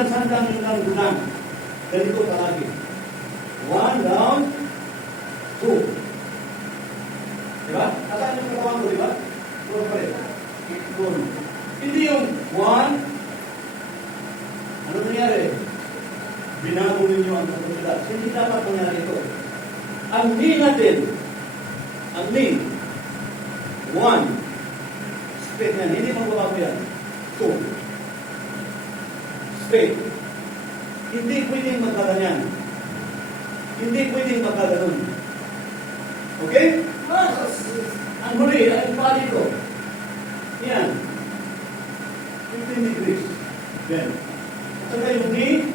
bilang sandang ng gunang. Ganito palagi. 1 down, 2. Diba? Nasaan yung katawan ko, diba? Puro pa rin. Hindi yung 1. Ano nangyari? Binago ninyo ang kapasitas. Hindi dapat mangyari ito. Ang knee natin, ang knee, 1. Straight yan. Hindi magbabago yan. 2. Straight. Hindi pwedeng magkaganyan. Hindi pwedeng magkaganon. Okay? Ang huli, ang body ko. Yan. 15 degrees. Then, at saka yung knee,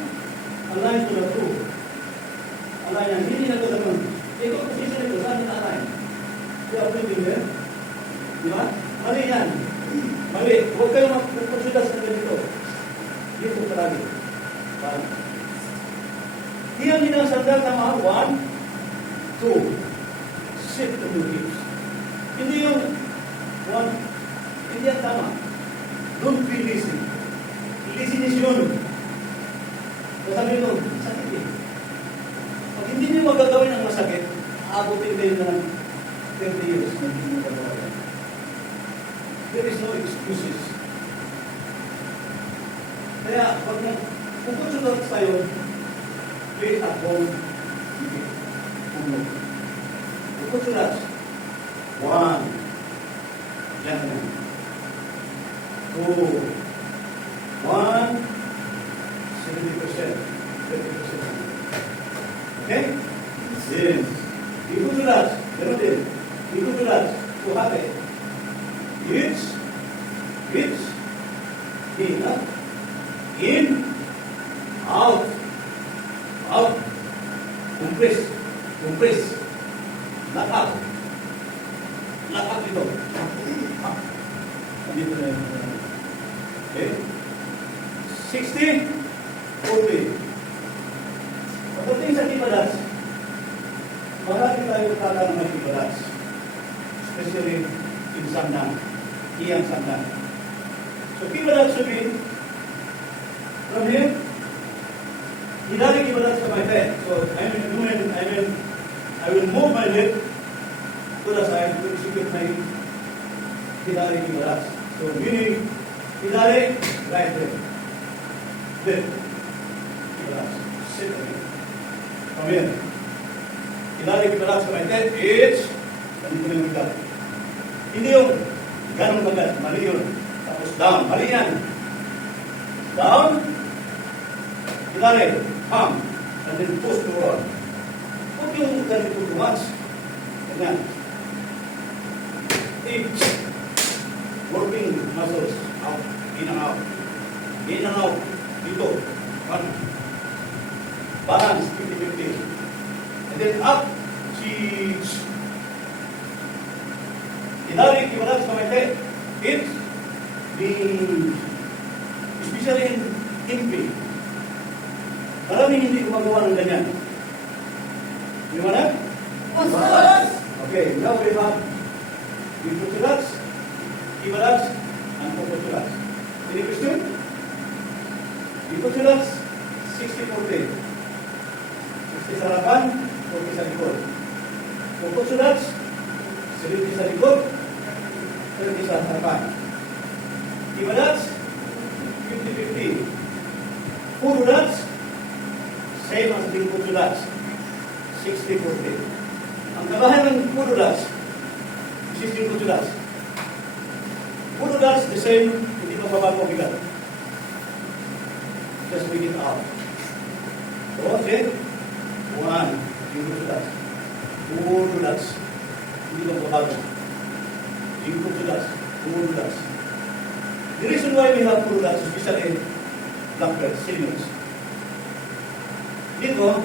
align to the two. Align yan. Hindi na ito ganun. Ito, position ito. Saan ito align? Kaya pwedeng yan. Di ba? Mali yan. Mali. Huwag kayo magpagsilas na ganito. Dito palagi. Parang. Diyan din ang sandal na 1, 2. Shift to your hips. Hindi yung 1. Hindi yan tama. Don't be lazy. Laziness yun. Sabi nyo, sakit eh. Pag hindi nyo magagawin ang masakit, aabutin kayo na ng 30 years na hindi nyo magagawa. There is no excuses. Kaya, pag pupunod tayo, play at home, puno. Pupunod. 1. Yan na. 2. 1. 70%. 30%. Okay? Then, ikutulas. Ganun din. Ikutulas. Suhate. Hits. Hits. In. In. Out. Out. Compress. Compress. Lakat. Lakat ito. Dito na yun. Okay? 60. 40. Pagdating sa kibalas, marami tayo kala ng kibalas. Especially in sandang. Iyang sandang. So kibalas should be from here. Hidari kibalas sa my head. So I will move my leg to the side to execute my hidari kibalas. So meaning hidari, right leg. Left. Sit again. Come here. Ilalim kita sa my head. It's ganito na yung ilalim. Hindi yung ganun agad. Mali yun. Tapos down. Mali yan. Down. Ilalim. Palm. And then push forward. Huwag yung ganito too much. Ganyan. It's working muscles out. In and out. In and out. Dito. 1. Balance, 50-50. And then up, cheese. Ilalim, kibalas sa my head. It's being, especially in imping. Maraming hindi gumagawa ng ganyan. Di ba na? Okay, now we have ikutulas, kibalas, and kukutulas. Any question? Ikutulas, 60-40. 60 sa harapan, 40 sa likod. Kukutulas, 70 sa likod, 30 sa harapan. Kibalas, 50-50. Kukutulas, same as the kukutulas, 60-40. Ang kabahan ng kukutulas, this is the kukutulas. Kukutulas, the same, hindi magbabago bigat. Just bring it out. Okay? 1, ikutulas. Kukutulas. Hindi magbabago. Ikutulas. Kukutulas. The reason why we have kukutulas, especially black belts, seniors. Dito,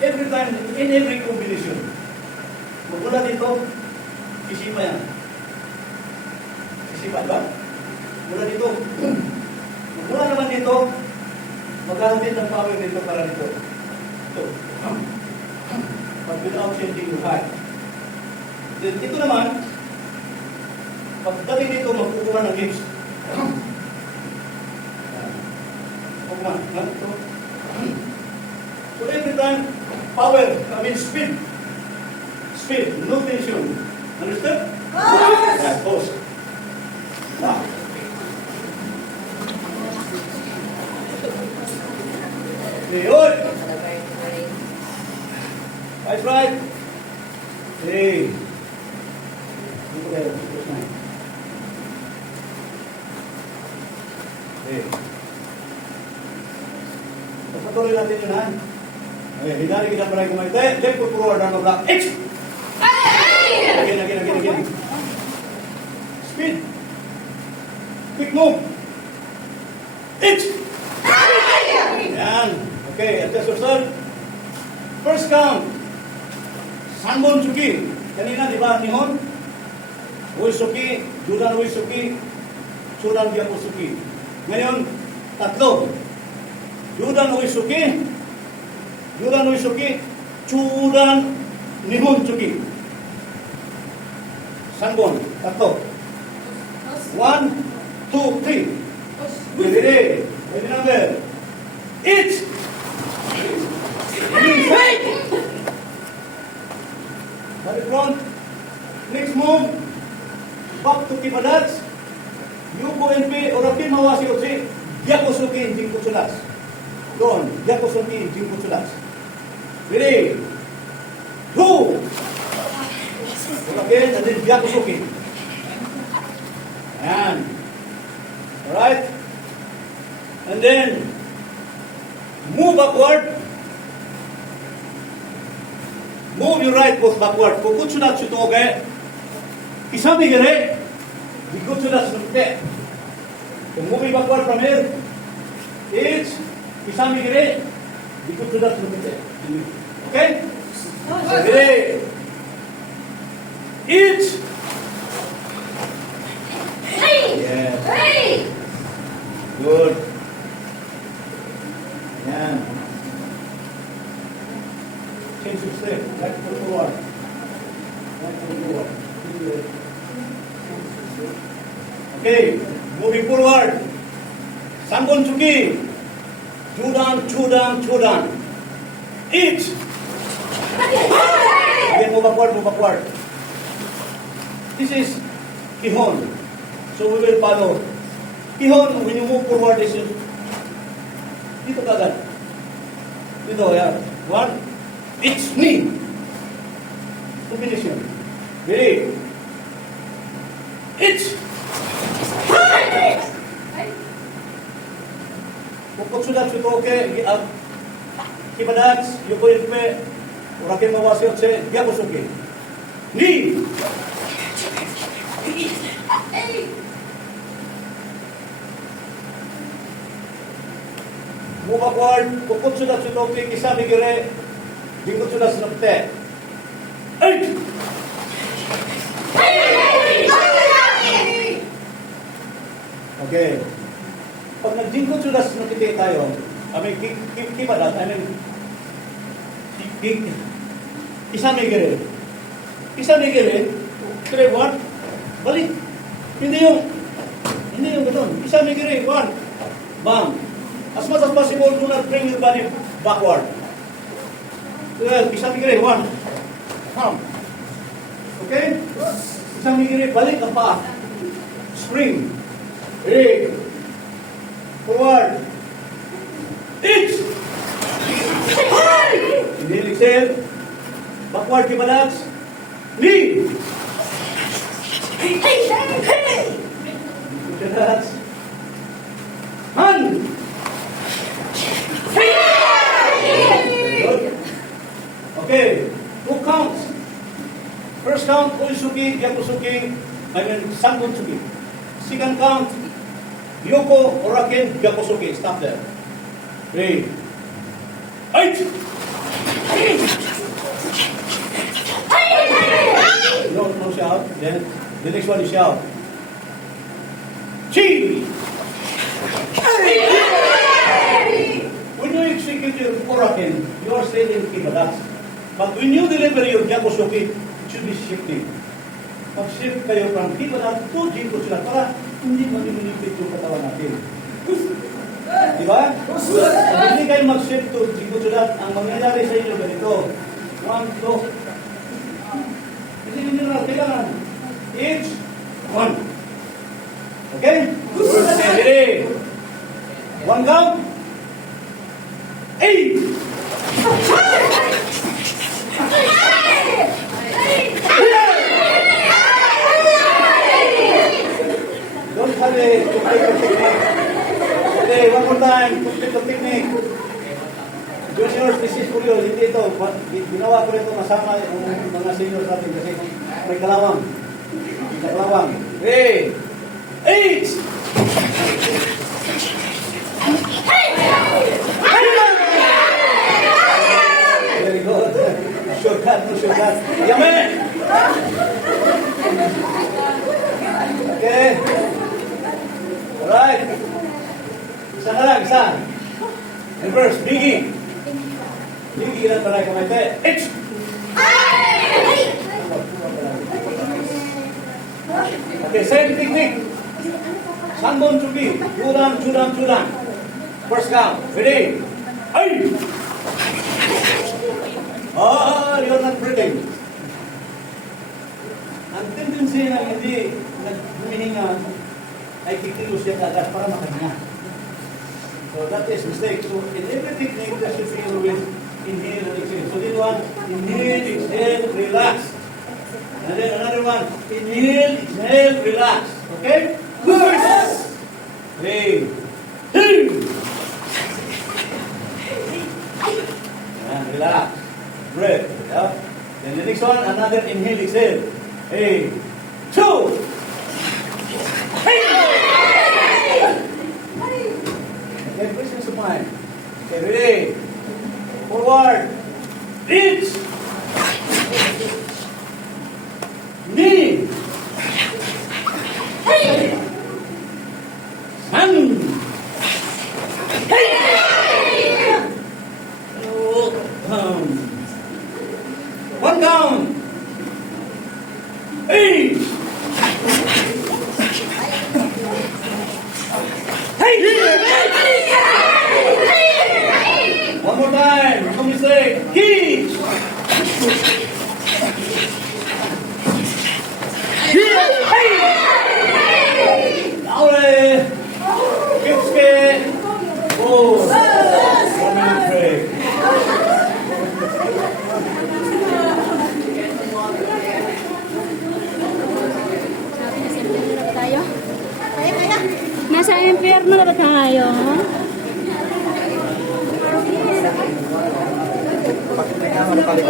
every time, in every combination, magmula dito, isipa yan. Isipa, diba? Mula dito, magmula naman dito, maghahatid ng power dito para dito. Ito. But without changing your height. Then, ito naman, pagdating dito, magkukuha ng hips. One, two. So every time, power, speed. Speed, no tension. Understood? Yes! Right, pause. Now. Yun. Right, right. Hey. Dito kayo. Tapos na. Hey. Patuloy natin yun, ha? Okay, hinari kita para kumain. Left foot forward, arm back. X! Again. Speed. Quick move. X! Yan. Okay, adjust yourself. First count. Sanbon Suki. Kanina, di ba, Nihon? Uisuki, Judan Uisuki, Sudan Gyakusuki. Ngayon, tatlo. Judan Uisuki, Judan Nihon Suki. Sanbon, tatlo. 1, 2, 3. Ready? Ready number. Each. Body front. Next move. Back to Kipadats. Yuko NP. Orakin mawasi otsi. Gyakusuki Jinkutsulas. Doon. Gyakusuki Jinkutsulas. Ready? Two. Again, and then Gyakusuki. And. Alright. And then. Move backward. Move your right foot backward. Kukutsudat sutoge. Isami gere. Ikutsudat sutoge. Moving backward from here. It's Isami gere. Ikutsudat sutoge. Okay? Gere. It's. Yes. Good. Yan. Change your step. Right foot forward. Right foot forward. Okay. Moving forward. Sanbon Suki. Chudan. Each. Again, move backward. This is Kihon. So we will follow. Kihon, when you move forward, this is dito kagad. Dito, yan. One. It's me. Combination. Ready? It's. Kukutsudat sutoke. Kipadats. Yuko ilpe. Urakin mawasi otse. Gyakusuki. Ni. Move backward, kukutsudat sutoki, kisami gire, dingkutsudat sunapte. 8! Okay. Pag nag-dingkutsudat sunapte tayo, kipadat, kisami gire. Kisami gire, 3, 1, balik. Hindi yung ganun. Kisami gire, 1, bang. As much as possible, do not bring your body backward. Well, isang migre, 1. Come. Okay? Isang migre, balik ang paa. Spring. Ready. Forward. Each. Inhale, exhale. Backward, kibalats. Knee. Kibalats. Hand. Okay, 2 counts. First count, Uisuki, Gyakusuki, Sanbon Suki. Second count, Yoko, Orakin, Gyakusuki. Stop there. 3, 8. No shout. Then the next one is shout. Chi. When you execute your Orakin, you are staying in Kibadas. But when you deliver your Gyakusuki, it should be shifting. Mag-shift kayo from Kibadas to Jinkutsulat para hindi mag-inipit yung katawan natin. Di ba? Hindi kayo mag-shift to that. Ang mangyayari sa inyo ganito. 1, 2. Hindi nyo na kailangan. Each, 1. Okay? Okay, ready? 1 count. 8. Don't hurry to take the technique. Okay, one more time. Complete the technique. Juniors, this is for you. Hindi ito. Ginawa ko ito masama yung mga seniors natin kasi may kalawang. May kalawang. Okay. 8! Very good. Shortcut, no shortcut. Yummy! Okay. Alright. Isa na lang, isa. Reverse, Biggie. Biggie lang pala kamay tayo. H! Okay, same technique. Sanbon Chubi. Chudam. First count. Ready? Ay! Oh, you're not breathing. Ang tendency na hindi naghumihinga ay kikilos yan agad para makahinga. So that is mistake. So in every technique, that should be always inhale and exhale. So this one, inhale, exhale, relax. And then another one, inhale, exhale, relax. Okay? Good! 3, 2. And relax. Breath. Yeah. Then the next one, another inhale, exhale. 3, 2. Okay, presence of mind. Okay, ready? Forward. Reach. Knee. Sun. One down. 8. One more time. No mistake. Keep. Ahora. Kipske. Oh. 1 minute break. Nasa impyerno na ba tayo? Pag may kamar pala